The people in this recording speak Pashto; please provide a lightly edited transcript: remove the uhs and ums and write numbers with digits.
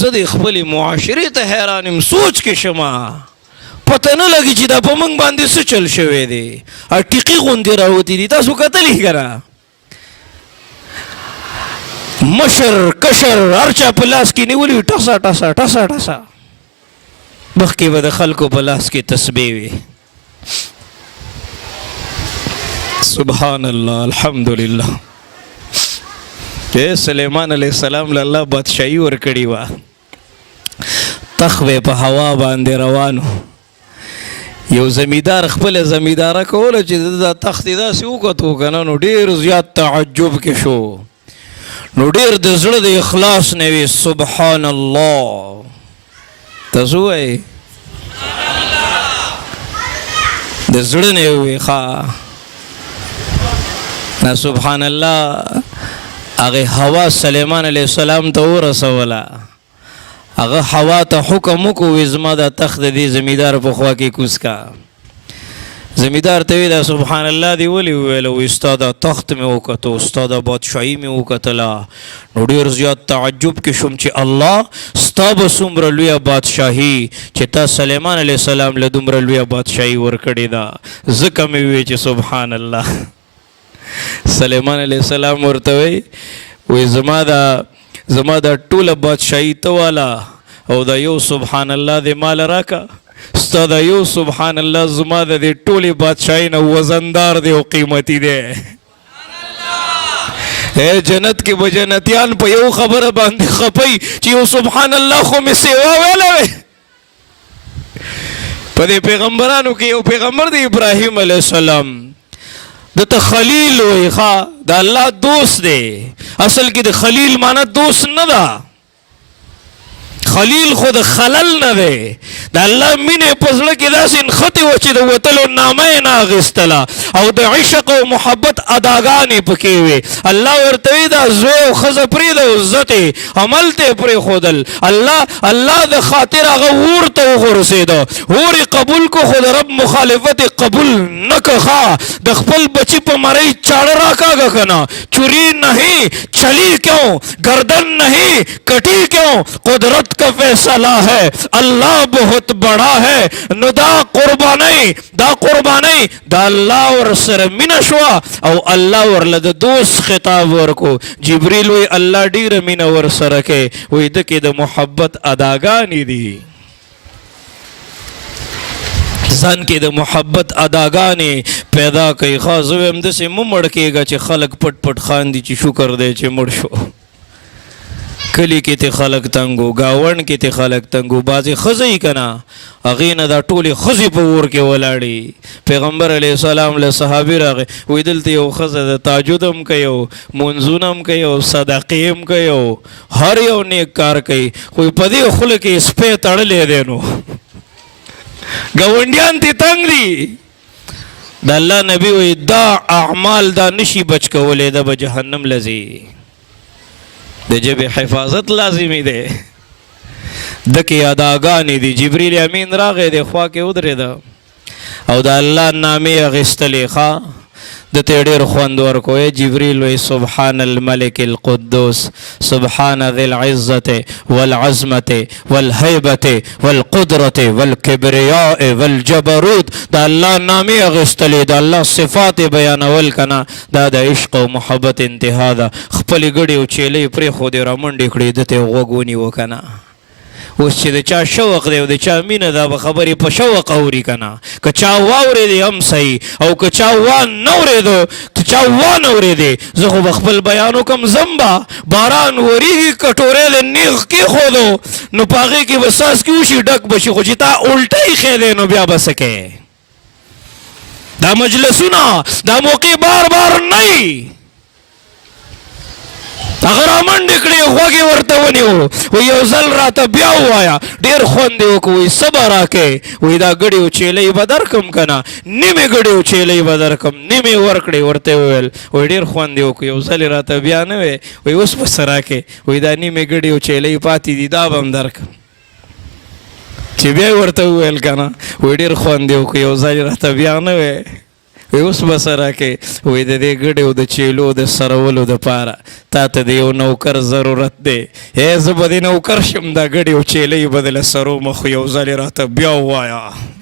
زه د خپلې معاشرې ته حیران یم، سوچ کې شمه پته نه لګي چې دا په موږ باندې څه چل شوی دی. ټیقي غوندې راوتي دي، تاسو کتلي که نه؟ مشر کشر هر چا په لاس کې نیولي ټسه ټسه ټسه ټسه، مخکې به د خلکو په لاس کې تسبیح وي. سبحان الله، الحمدلله. سلیمان علیه السلام له الله بادشاهي ورکړې وه، تخ به په هوا باندې روانو. یو زمیندار خپله زمینداره کوله چې دا تخت یې داسې وکتو که نه، نو ډېر زیات تعجب کې شو، نو ډېر د زړه د اخلاص نه وي سبحان الله. تاسو وایئ د زړه نه وي ښه نه سبحان الله. هغې هوا سلیمان علیه السلام ته ورسوله، هغه هوا ته حکم وکړو وایي زما دا تخت د دې زمیندار په خوا کې کوز کا. زمیندار ته وی دا سبحان الله دی ولې وویله؟ وایي ستا دا تخت مې وکتو، ستا دا بادشاهي مې وکتله، نو ډېر زیات تعجب کې شوم چې الله ستا به څومره لویه بادشاهي چې تا سلیمان علیه السلام له دومره لویه بادشاهي ورکړې ده. ځکه مې وویې چې سبحان الله. سلیمان علیه السلام ورته وایي زما دا ټوله بادشاهي ته والا او دا یو سبحان الله دې مال راکه، ستا دا یو سبحان الله زما د دې ټولې بادشاهي نه وزندار دی او قیمتي دی. جنت کې به جنتیان په یو خبره باندې خپئ چې یو سبحان الله خو مې سیوا ویلی وی. په دې پیغمبرانو کې یو پیغمبر دی ابراهیم علیه السلام، دته خلیل وی ښه، د الله دوست دی. اصل کې د خلیل معنی دوست نه ده، خلیل خو د خلل نه دی. د الله مینې په زړه کې داسې نښتې وه چې د وتلو نامه یې نه اخیستله، او د عشق او محبت اداګانې پکې وې. الله ورته وایي دا زوی او ښځه پرېږده، عزت یې عمل ته یې پرېښودل. الله د خاطر هغه اور ته وغورځېده، اور یې قبول کو، خو د رب مخالفت یې قبول نه که. د خپل بچی په مرۍ چاړه راکاږه که نه، چوری نہیں چلی کیوں، گردن نہیں کٹی کیوں، قدرت کا فیصلہ ہے اللہ بہت بڑا ہے. نو دا قربانی دا الله ور سره مینه شوه او الله ورله د دوست خطاب ورکو. جبریل وی الله ډیره مینه ور سره کوي، وی د کې د محبت اداګانې دي، ځان کې د محبت اداګانې پیدا کوي. ښه زه وایم داسې مه مړ کېږه چې خلک پټ پټ خاندي چې شکر دی چې مړ شو. کلی کې ته خلک تنګو، ګاونډ کې ته خلک تنګو، بعضې ښځه یي که نه هغې نه دا ټولې ښځې په اور کې ولاړې. پیغمبر علیه السلام له صحابي راغی، وایي دلته یو ښځه د تهجد هم کوي او مونځونه هم کوي او صدقې هم کوي او هر یو نیک کار کوي، خو په دې خوله کې سپی تړلی دی، نو ګاونډیان ته تنګ دي. د الله نبي وایي دا اعمال دا نشي بچ کولی، دا به جهنم لځي. د ژبې حفاظت لازمي دی، د کې اداګانې دي. جبریل امین راغی د خوا کې ودرېده او د الله نامې اخیستلې. ښه د ته ډېر خوند ورکوی. جبریل وایي سبحان الملک القدوس سبحان ذي العزة والعظمة والهيبة والقدرة والكبرياء والجبروت. د الله نامې اخیستلې، د الله صفات بیانول که نه، دا د عشق او محبت انتها ده. خپلې ګډې او چیلۍ پرېښودې رامنډې کړې، ده ته یې غوږ ونیوه که نه. اوس چې د چا شوق دی او د چا مینه ده به خبرې په شوق اوري که نه. که چا واورېدې هم صحیح، او که چا وانه اورېدې زه خو به خپل بیان وکړم. ځم به باران ورېږي، کټوری د نیغ کېښودو نو په هغې کې به څاڅکي وشي، ډک به شي، خو چې تا الټه ایښی دی نو بیا به څه کوې؟ دا مجلسونه دا موقع بار بار نه وي. هغه رامنډې کړې، غوږ یې ورته ونیو، وایي یو ځل راته بیا ووایه. ډېر خوند یې وکړو، وایي څه به راکې؟ وایي دا ګډې او چیلۍ به درکړم که نه، نیمې ګډې او چیلۍ به درکړم، نیمې ورکړې. ورته یې وویل، وایي ډېر خوند یې وکړو، یو ځل یې راته بیا نه وی، وایي اوس به څه راکې؟ وایي دا نیمې ګډې او چیلۍ پاتې دي، دا به هم درکړم. چې بیا یې ورته وویل که نه، وایي ډېر خوند یې وکړو، یو ځل یې راته بیا نه وی، وی اوس به څه راکې؟ وی د دې ګډیو د چیلو د سرولو دپاره تا ته د یو نوکر ضرورت دی. زه به دې نوکر شم، دا ګډې او چیلۍ به دله سرومه، خو یو ځل یې راته بیا ووایه.